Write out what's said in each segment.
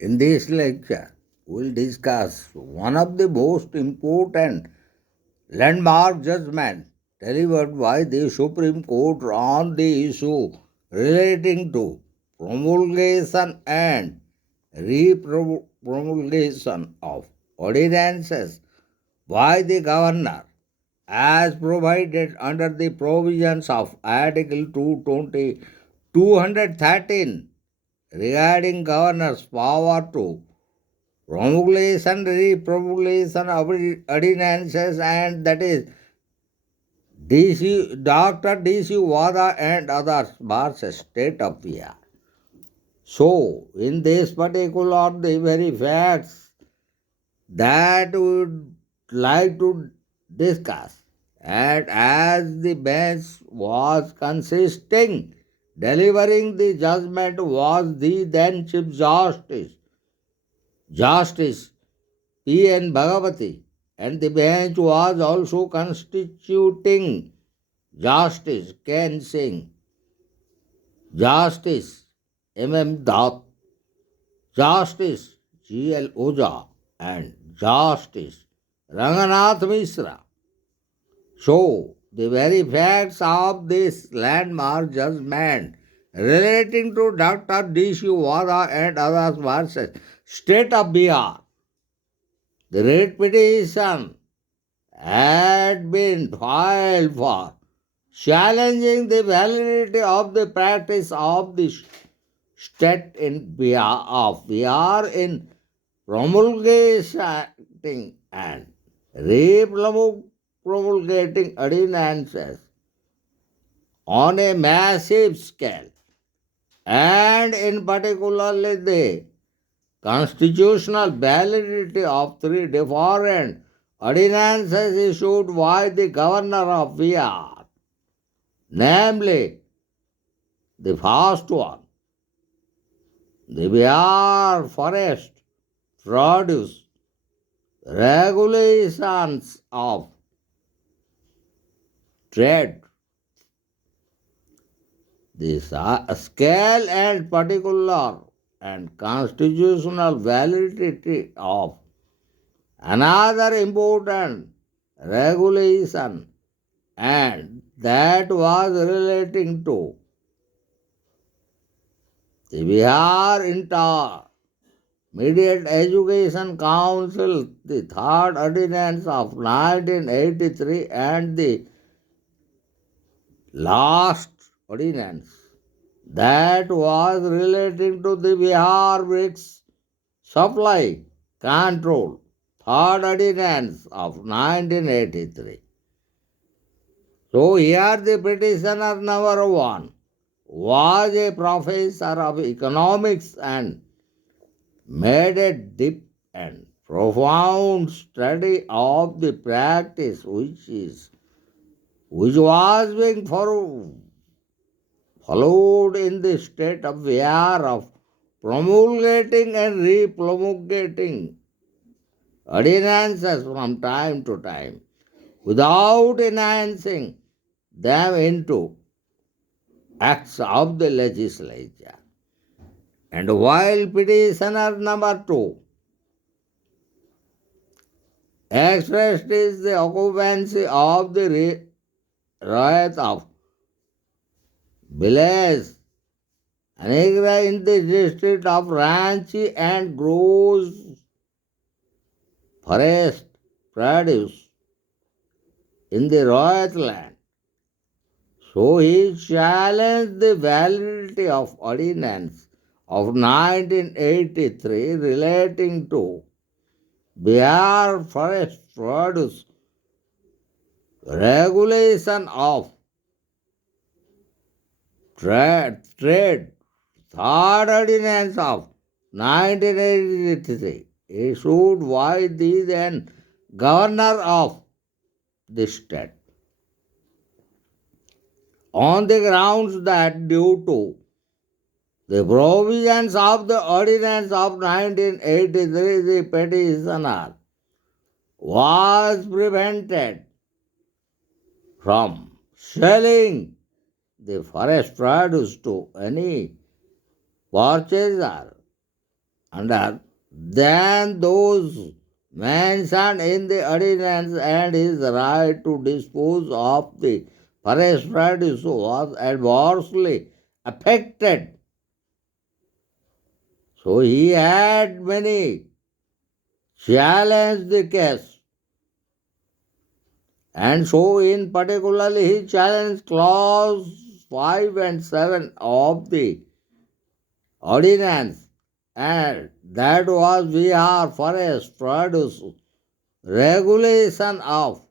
In this lecture, we'll discuss one of the most important landmark judgments delivered by the Supreme Court on the issue relating to promulgation and repromulgation of ordinances by the governor as provided under the provisions of Article 213 regarding governor's power to promulgation, repromulgation of ordinances, and that is Dr. D.C.Wadhwa and others versus State of Bihar. So, in this particular, the very facts that we would like to discuss, and as the bench was consisting, delivering the judgment was the then Chief Justice P.N. Bhagavati, and the bench was also constituting Justice Ken Singh, Justice M.M. Dutt, Justice G.L. Oja, and Justice Ranganath Mishra. So, the very facts of this landmark judgment relating to Dr. D.C.Wadhwa and others versus State of Bihar. The writ petition had been filed for challenging the validity of the practice of the state in Bihar in promulgating and repromulgating ordinances on a massive scale, and in particularly the constitutional validity of three different ordinances issued by the governor of Bihar, namely the first one, the Bihar Forest Produce Regulations of Trade. The scale and particular and constitutional validity of another important regulation, and that was relating to the Bihar Intermediate Education Council, the third ordinance of 1983, and the last ordinance that was relating to the Bihar bricks supply control, third ordinance of 1983. So here the petitioner number one was a professor of economics and made a deep and profound study of the practice which was being followed in the state of Bihar of promulgating and repromulgating ordinances from time to time without enhancing them into acts of the legislature. And while petitioner number two expressed is the occupancy of the right of village Anegra in the district of Ranchi and grows forest produce in the Royal land. So he challenged the validity of Ordinance of 1983 relating to Bihar forest produce regulation of trade, third ordinance of 1983 issued by the then governor of the state on the grounds that due to the provisions of the ordinance of 1983 the petitioner was prevented from selling the forest produce to any purchaser under than those mentioned in the ordinance, and his right to dispose of the forest produce was adversely affected. So he had many challenged the case, and so in particularly he challenged clause 5 and 7 of the ordinance, and that was Bihar forest produce regulation of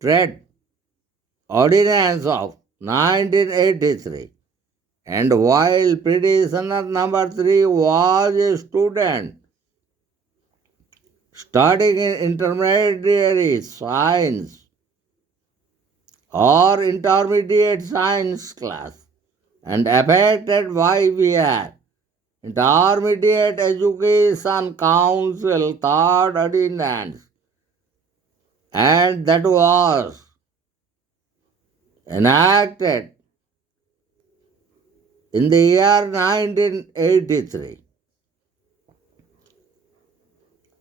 trade ordinance of 1983. And while petitioner number 3 was a student studying in intermediate science or intermediate science class and affected by VR, Intermediate Education Council third ordinance, and that was enacted in the year 1983,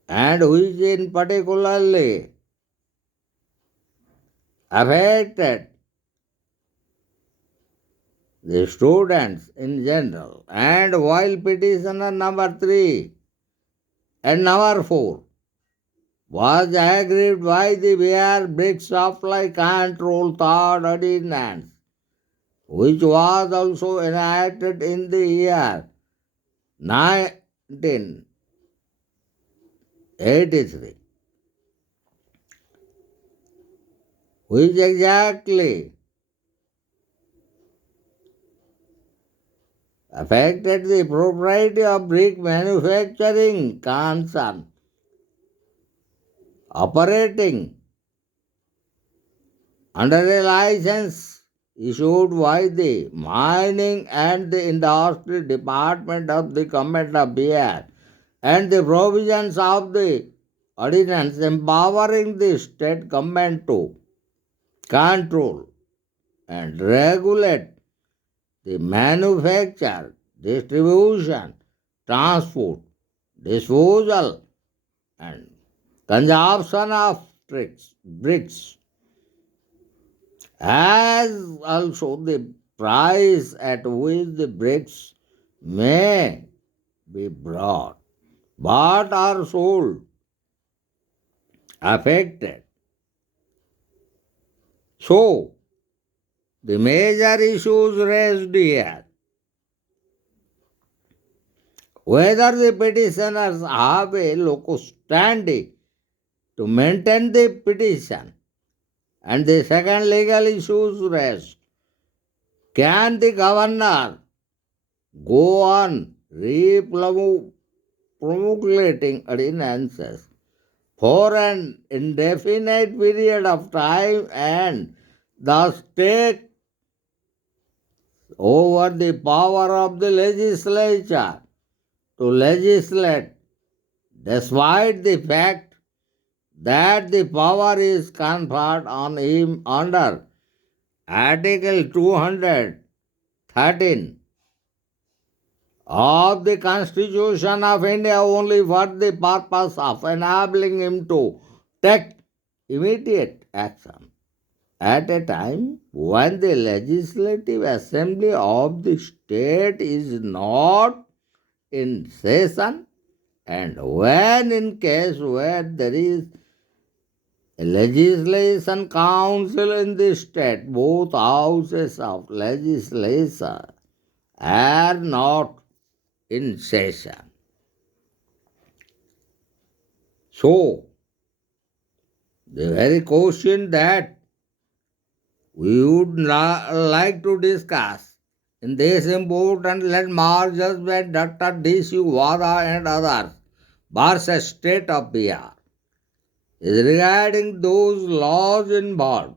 and which in particularly affected the students in general. And while petitioner number 3 and number 4 was agreed by the Bear Brick Supply Control Third Ordinance, which was also enacted in the year 1983, which exactly affected the propriety of brick manufacturing concern operating under a license issued by the Mining and the Industry Department of the Government of Bihar, and the provisions of the ordinance empowering the state government to control and regulate the manufacture, distribution, transport, disposal, and consumption of bricks, as also the price at which the bricks may be brought, bought, or sold, affected. So, the major issues raised here: whether the petitioners have a locus standi to maintain the petition, and the second legal issues raised: can the governor go on promulgating ordinances for an indefinite period of time and thus take over the power of the legislature to legislate, despite the fact that the power is conferred on him under Article 213 of the Constitution of India only for the purpose of enabling him to take immediate action at a time when the legislative assembly of the state is not in session, and when in case where there is a legislation council in the state, both houses of legislation are not in session. So, the very question that we would like to discuss in this important landmark judgment, Dr. D.C.Wadhwa and others versus State of Bihar, is regarding those laws involved,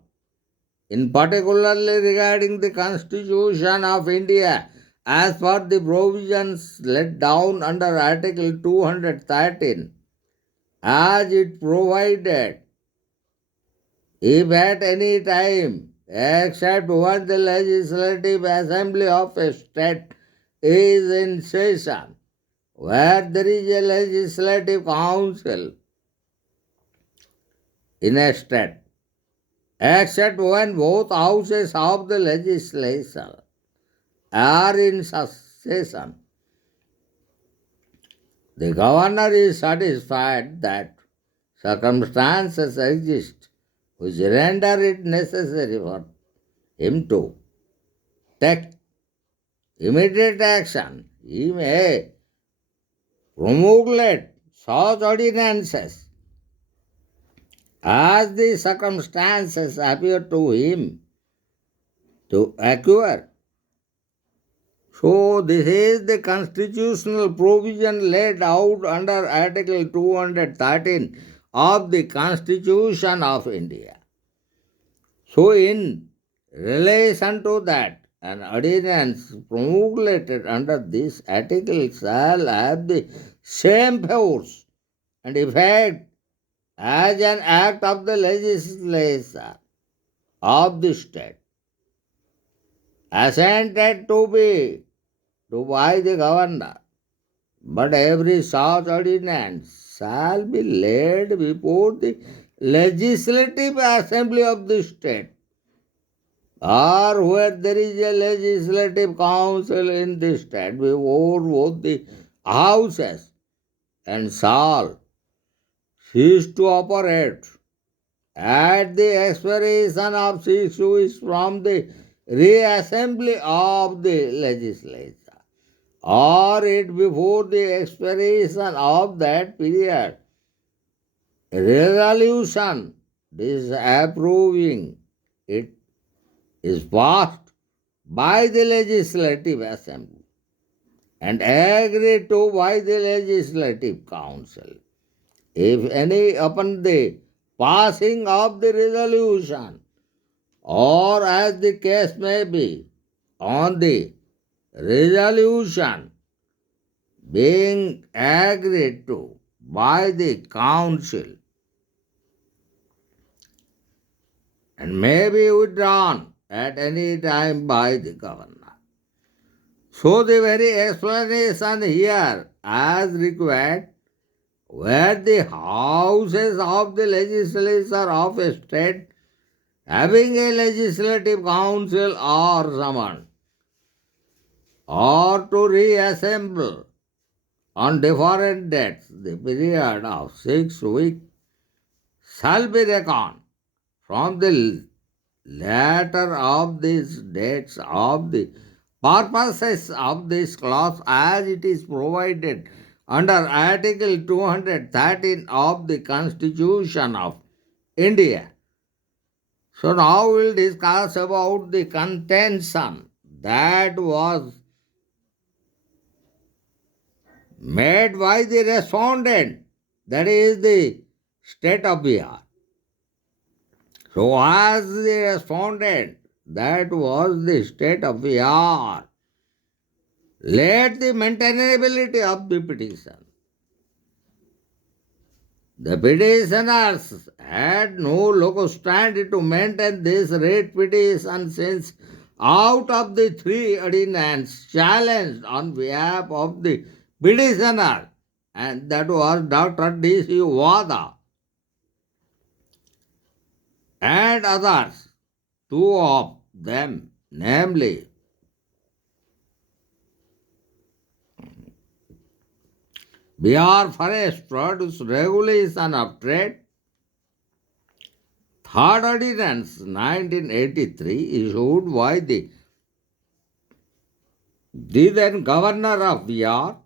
in particularly regarding the Constitution of India as per the provisions laid down under Article 213, as it provided, if at any time, except when the legislative assembly of a state is in session, where there is a legislative council in a state, except when both houses of the legislature are in succession. The governor is satisfied that circumstances exist which render it necessary for him to take immediate action. He may promulgate such ordinances as the circumstances appear to him to occur. So, this is the constitutional provision laid out under Article 213 of the Constitution of India. So, in relation to that, an ordinance promulgated under this article shall have the same force and effect as an act of the legislature of the state, assented to by the governor, but every such ordinance shall be laid before the legislative assembly of the state, or where there is a legislative council in the state before both the houses, and shall cease to operate at the expiration of 6 weeks from the reassembly of the legislature, or it before the expiration of that period, resolution disapproving it is passed by the legislative assembly and agreed to by the legislative council. If any upon the passing of the resolution, or as the case may be, on the resolution being agreed to by the council, and may be withdrawn at any time by the governor. So the very explanation here as required, where the houses of the legislature of a state having a legislative council are summoned, or to reassemble on different dates, the period of 6 weeks shall be reckoned from the latter of these dates of the purposes of this clause as it is provided under Article 213 of the Constitution of India. So now we will discuss about the contention that was made by the respondent, that is the state of Bihar. So as the respondent, that was the state of Bihar, let the maintainability of the petition. The petitioners had no locus standi to maintain this writ petition, since out of the 3 ordinances challenged on behalf of the petitioner, and that was Dr. D.C.Wadhwa and others, 2 of them, namely Bihar Forest Produce Regulation of Trade, 3rd Ordinance 1983 issued by the then Governor of Bihar,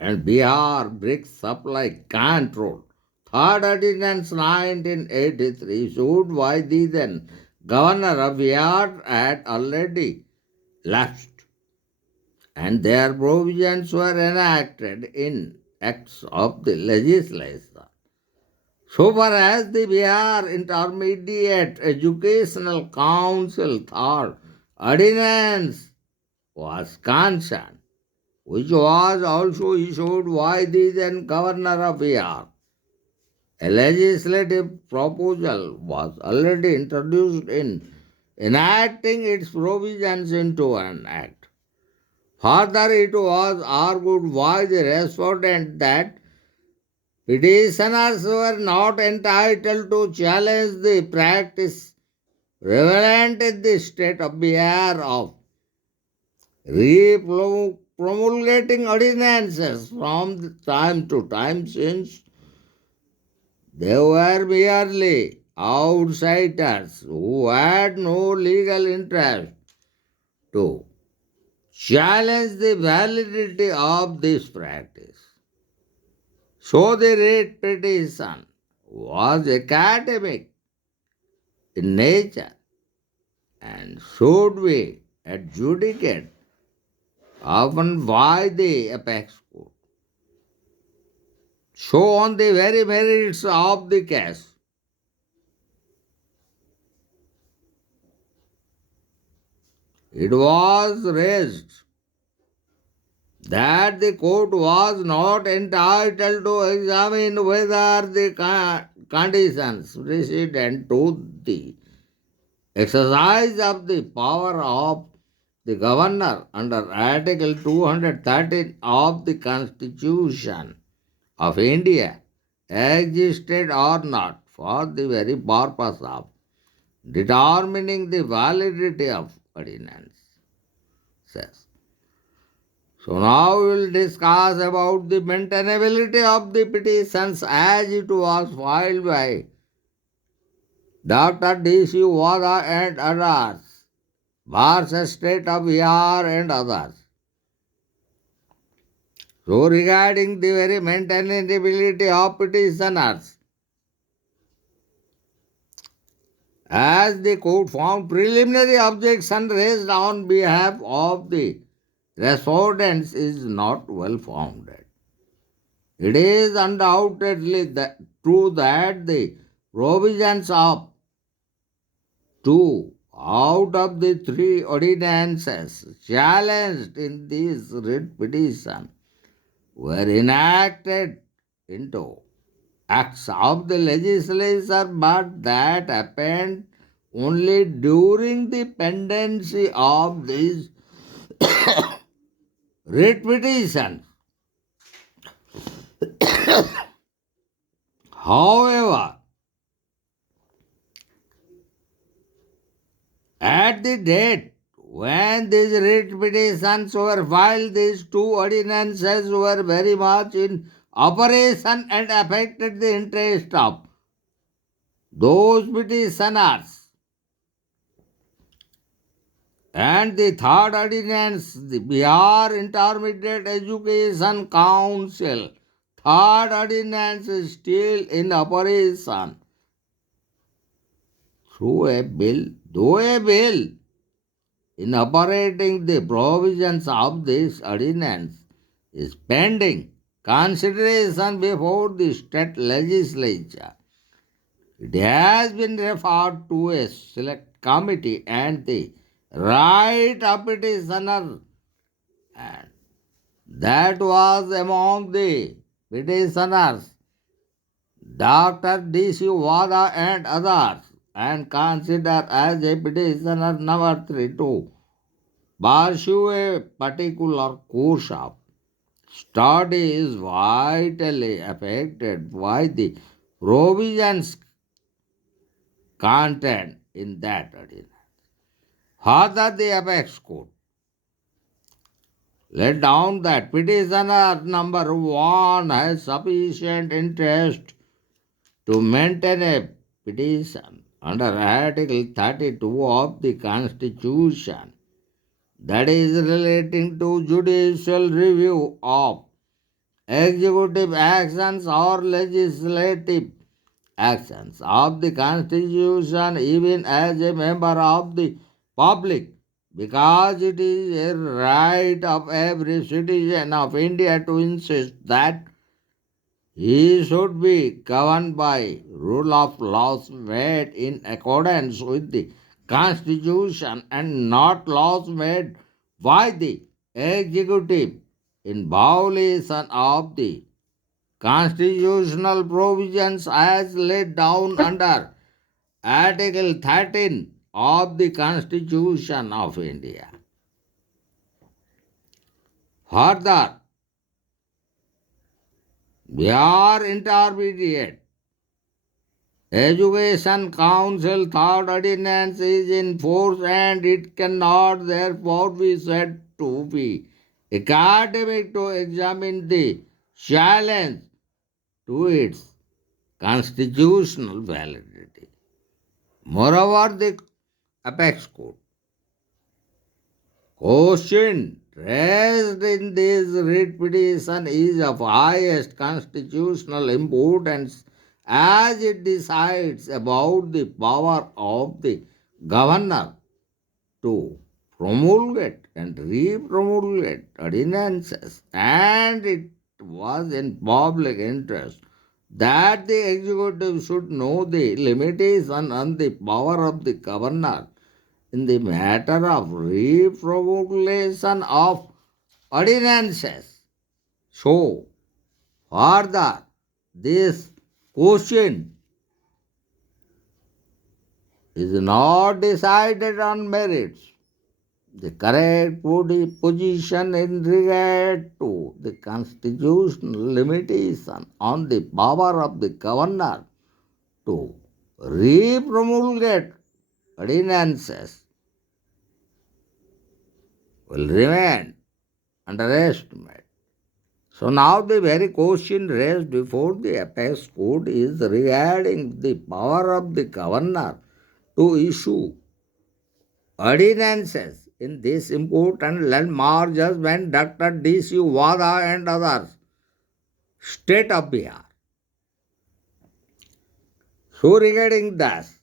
and Bihar Brick Supply Control, 3rd Ordinance 1983 issued by the then Governor of Bihar, had already lapsed, and their provisions were enacted in acts of the legislature. So far as the Bihar Intermediate Educational Council 3rd Ordinance was concerned, which was also issued by the then Governor of Bihar, a legislative proposal was already introduced in enacting its provisions into an act. Further, it was argued by the respondent that petitioners were not entitled to challenge the practice prevalent in the state of Bihar of repromulgating ordinances from time to time, since they were merely outsiders who had no legal interest to challenge the validity of this practice. So the writ petition was academic in nature and should be adjudicated often by the apex court. So on the very merits of the case, it was raised that the court was not entitled to examine whether the conditions precedent to the exercise of the power of the governor under Article 213 of the Constitution of India existed or not for the very purpose of determining the validity of ordinances. So now we will discuss about the maintainability of the petitions as it was filed by Dr. D.C.Wadhwa and others, versus State of Bihar and others. So regarding the very maintainability of petitioners, as the court found preliminary objection raised on behalf of the respondents is not well founded. It is undoubtedly true that the provisions of two out of the three ordinances challenged in this writ petition were enacted into acts of the legislature, but that happened only during the pendency of these writ petitions. However, at the date when these writ petitions were filed, these two ordinances were very much in operation and affected the interest of those petitioners. And the third ordinance, the Bihar Intermediate Education Council, third ordinance is still in operation through a bill, though a bill in operating the provisions of this ordinance is pending consideration before the state legislature. It has been referred to a select committee and the right of petitioner, and that was among the petitioners Dr. D.C.Wadhwa and others, and considered as a petitioner number 3 to pursue a particular course of study is vitally affected by the provisions contained in that ordinance. Further, the apex court laid down that petitioner number 1 has sufficient interest to maintain a petition under Article 32 of the Constitution, that is relating to judicial review of executive actions or legislative actions of the Constitution, even as a member of the public, because it is a right of every citizen of India to insist that he should be governed by rule of laws made in accordance with the Constitution and not laws made by the executive in violation of the constitutional provisions as laid down under Article 13 of the Constitution of India. Further, Bihar Intermediate Education Council third ordinance is in force and it cannot therefore be said to be academic to examine the challenge to its constitutional validity. Moreover, the apex court question raised in this writ petition is of highest constitutional importance as it decides about the power of the governor to promulgate and repromulgate ordinances, and it was in public interest that the executive should know the limitation and the power of the governor in the matter of repromulgation of ordinances. So, further, this question is not decided on merits. The correct position in regard to the constitutional limitation on the power of the governor to repromulgate ordinances will remain underestimated. So now the very question raised before the apex court is regarding the power of the governor to issue ordinances in this important landmark judgment. Dr. D.C.Wadhwa and others, State of Bihar. So regarding this,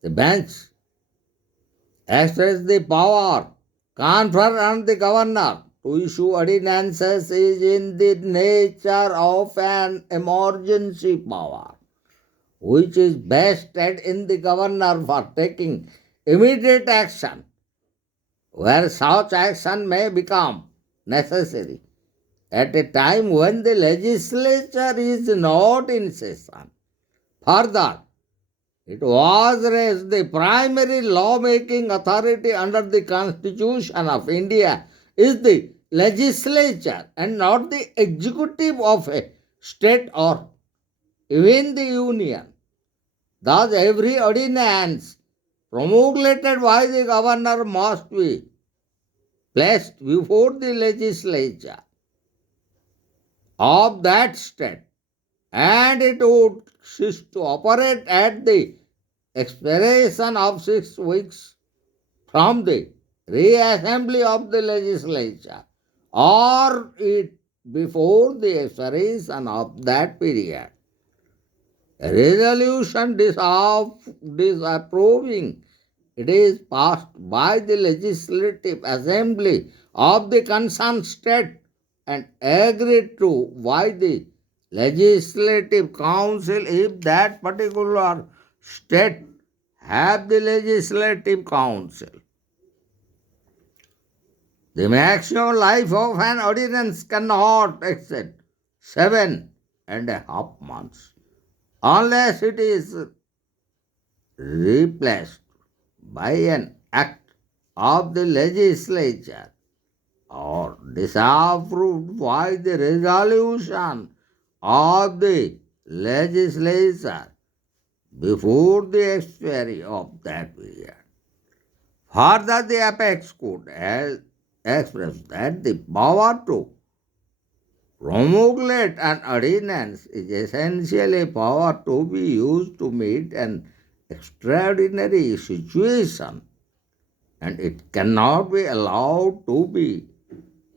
the bench expressed the power conferred on the governor to issue ordinances is in the nature of an emergency power, which is vested in the governor for taking immediate action where such action may become necessary at a time when the legislature is not in session. Further, it was raised the primary lawmaking authority under the Constitution of India is the legislature and not the executive of a state or even the union. Thus, every ordinance promulgated by the governor must be placed before the legislature of that state, and it would cease to operate at the expiration of 6 weeks from the reassembly of the legislature, or it before the expiration of that period. A resolution disapproving it is passed by the Legislative Assembly of the concerned state and agreed to by the Legislative Council if that particular state have the Legislative Council. The maximum life of an ordinance cannot exceed 7.5 months unless it is replaced by an act of the legislature or disapproved by the resolution of the legislature before the expiry of that period. Further, the apex court has expressed that the power to promulgate an ordinance is essentially power to be used to meet an extraordinary situation, and it cannot be allowed to be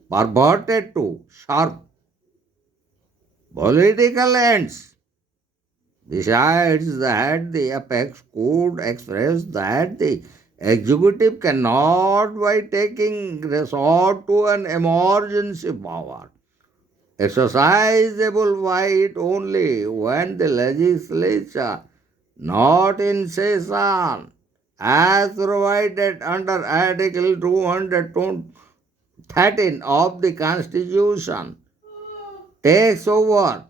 perverted to serve political ends. Besides that, the apex court expressed that the executive cannot, by taking resort to an emergency power, exercisable by it only when the legislature not in session, as provided under Article 213 of the Constitution, takes over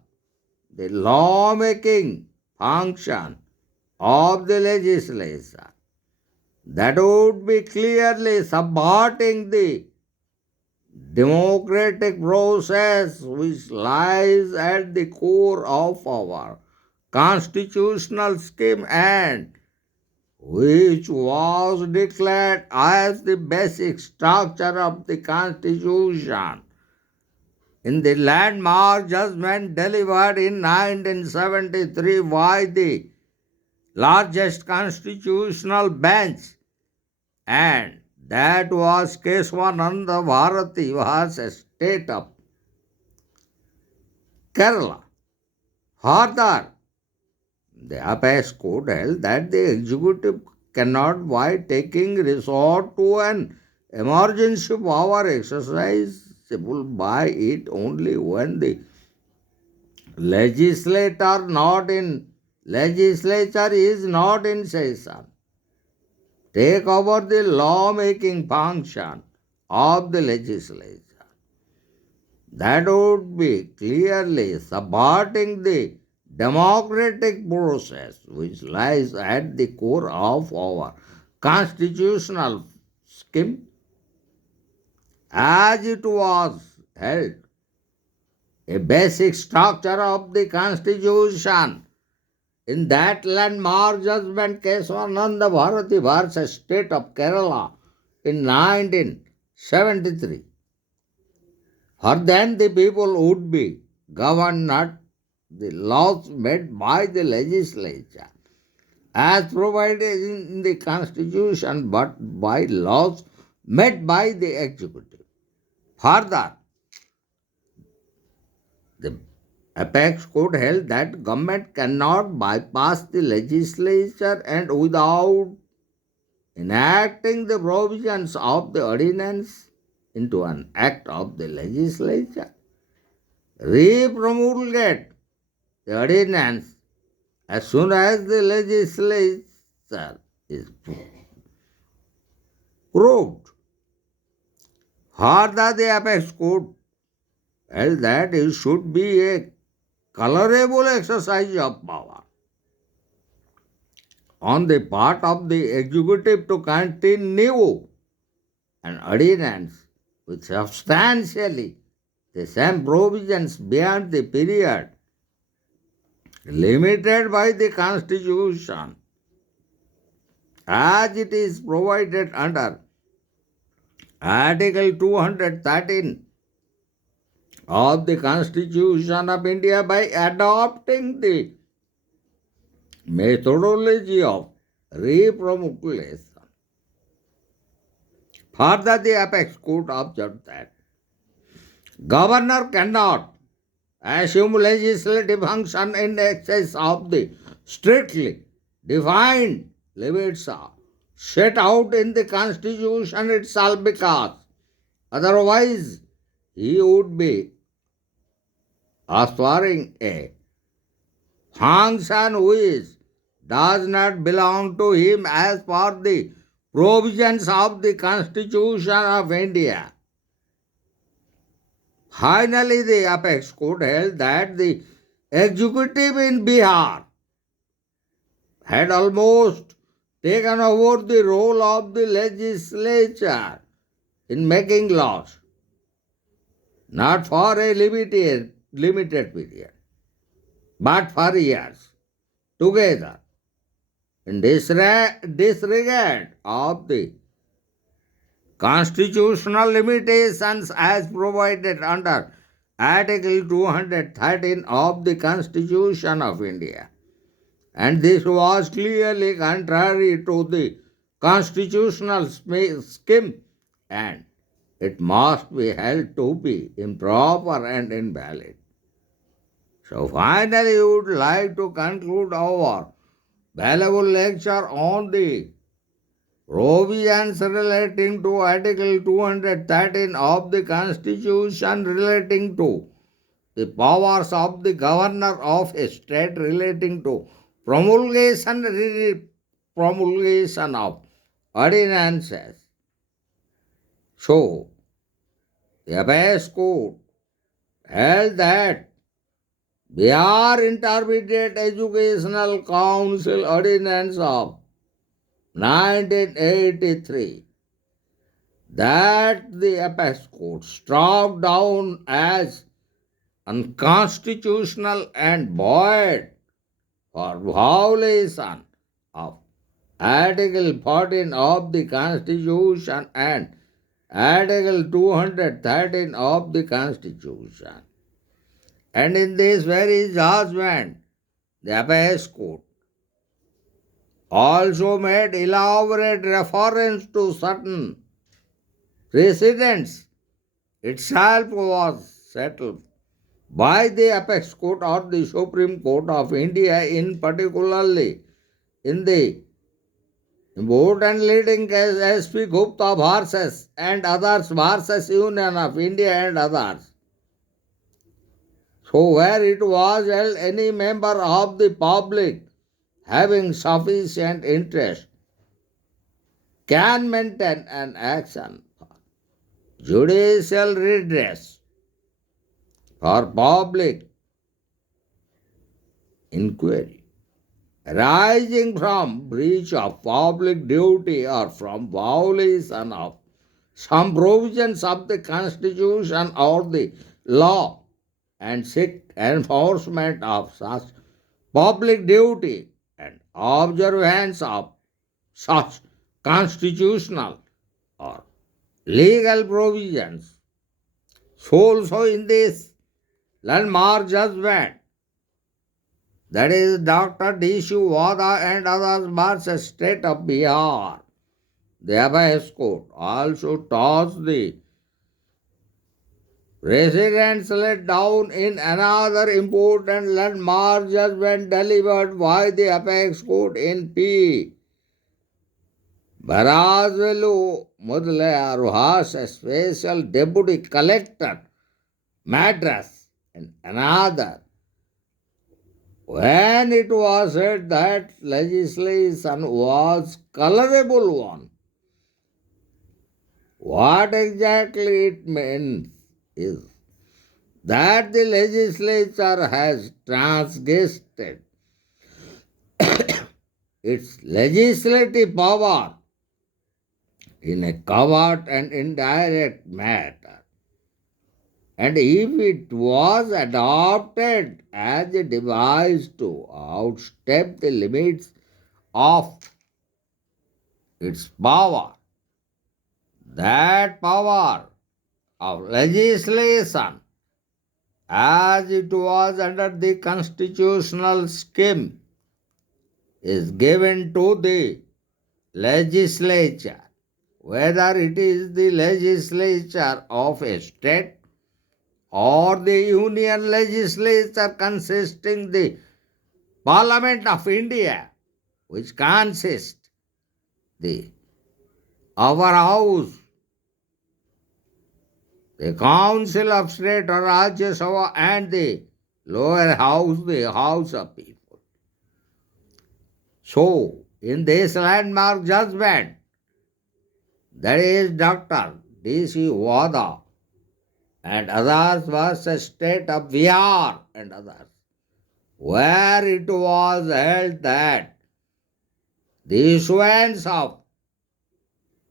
the lawmaking function of the legislature. That would be clearly subverting the democratic process which lies at the core of our constitutional scheme and which was declared as the basic structure of the Constitution in the landmark judgment delivered in 1973 by the largest constitutional bench, and that was Keswananda Bharati versus State of Kerala. Further, the apex court held that the executive cannot, by taking resort to an emergency power exercisable by it only when the legislature is not in session, take over the law-making function of the legislature. That would be clearly subverting the democratic process which lies at the core of our constitutional scheme as it was held a basic structure of the Constitution in that landmark judgment case on Nanda Bharati versus State of Kerala in 1973. For then the people would be governed not the laws made by the legislature as provided in the Constitution but by laws made by the executive. Further, the apex court held that government cannot bypass the legislature and without enacting the provisions of the ordinance into an act of the legislature, repromulgate the ordinance as soon as the legislature is proved. Further, the apex court held that it should be a colorable exercise of power on the part of the executive to continue an ordinance with substantially the same provisions beyond the period limited by the Constitution as it is provided under Article 213 of the Constitution of India by adopting the methodology of repromulgation. Further, the apex court observed that governor cannot assume legislative function in excess of the strictly defined limits set out in the Constitution itself because otherwise he would be aspiring a function which does not belong to him as per the provisions of the Constitution of India. Finally, the apex court held that the executive in Bihar had almost taken over the role of the legislature in making laws, not for a limited period, but for years together, in disregard of the constitutional limitations as provided under Article 213 of the Constitution of India. And this was clearly contrary to the constitutional scheme, and it must be held to be improper and invalid. So finally, we would like to conclude our valuable lecture on the provisions relating to Article 213 of the Constitution relating to the powers of the governor of a state relating to promulgation of ordinances. So, the apex court held that Bihar Intermediate Educational Council Ordinance of 1983 that the apex court struck down as unconstitutional and void for violation of Article 14 of the Constitution and Article 213 of the Constitution. And in this very judgment, the apex court also made elaborate reference to certain precedents itself was settled by the apex court or the Supreme Court of India, in particularly in the important leading case S.P. Gupta versus and others versus Union of India and others. So where it was held, any member of the public having sufficient interest can maintain an action for judicial redress for public inquiry arising from breach of public duty or from violation of some provisions of the Constitution or the law, and seek enforcement of such public duty and observance of such constitutional or legal provisions. So also in this landmark judgment, that is Dr. D.C.Wadhwa and others versus State of Bihar, the apex court also tossed the precedents laid down in another important landmark judgment delivered by the apex court in P. Barazvelu Mudlaya Ruhas, Special Deputy Collector, Madras, and another, when it was said that legislation was colorable one. What exactly it means is that the legislature has transgressed its legislative power in a covert and indirect manner. And if it was adopted as a device to outstep the limits of its power, that power of legislation, as it was under the constitutional scheme, is given to the legislature, whether it is the legislature of a state or the union legislature consisting the Parliament of India, which consists the upper house, the Council of State or Rajya Sabha, and the lower house, the House of People. So, in this landmark judgment, that is Dr. D.C.Wadhwa and others versus State of Bihar and others, where it was held that the issuance of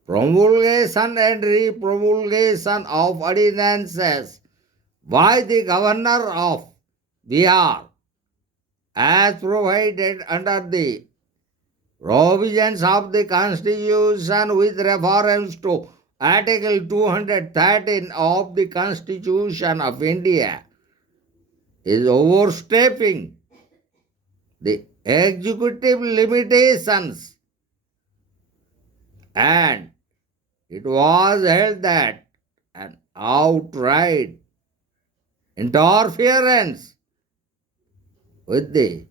promulgation and repromulgation of ordinances by the governor of Bihar, as provided under the provisions of the Constitution with reference to Article 213 of the Constitution of India, is overstepping the executive limitations, and it was held that an outright interference with the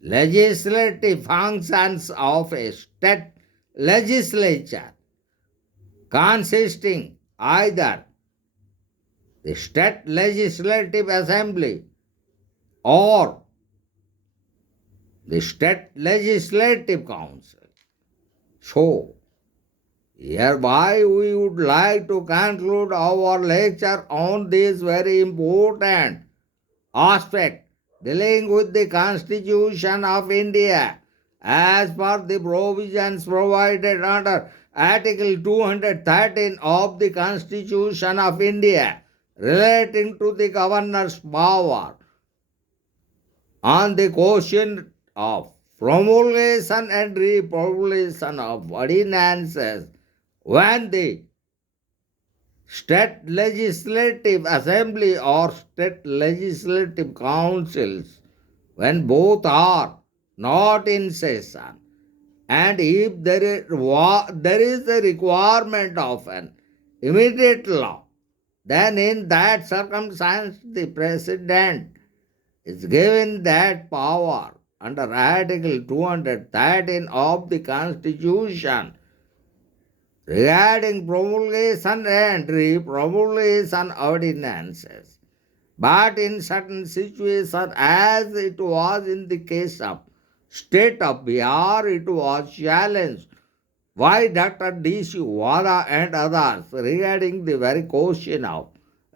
legislative functions of a state legislature consisting either the state legislative assembly or the state legislative council. So, hereby we would like to conclude our lecture on this very important aspect dealing with the Constitution of India as per the provisions provided under Article 213 of the Constitution of India relating to the governor's power on the question of promulgation and repromulgation of ordinances when the state legislative assembly or state legislative councils, when both are not in session, and if there is a requirement of an immediate law, then in that circumstance the President is given that power under Article 213 of the Constitution regarding promulgation and repromulgation ordinances. But in certain situations, as it was in the case of state of Bihar, it was challenged by Dr. D.C.Wadhwa and others regarding the very question of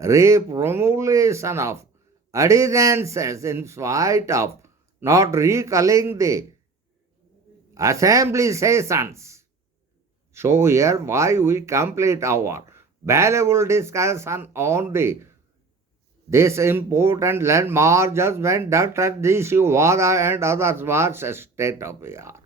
repromulgation of ordinances in spite of not recalling the assembly sessions. So here why we complete our valuable discussion on this important landmark judgment Dr. D.C.Wadhwa and others versus State of Bihar.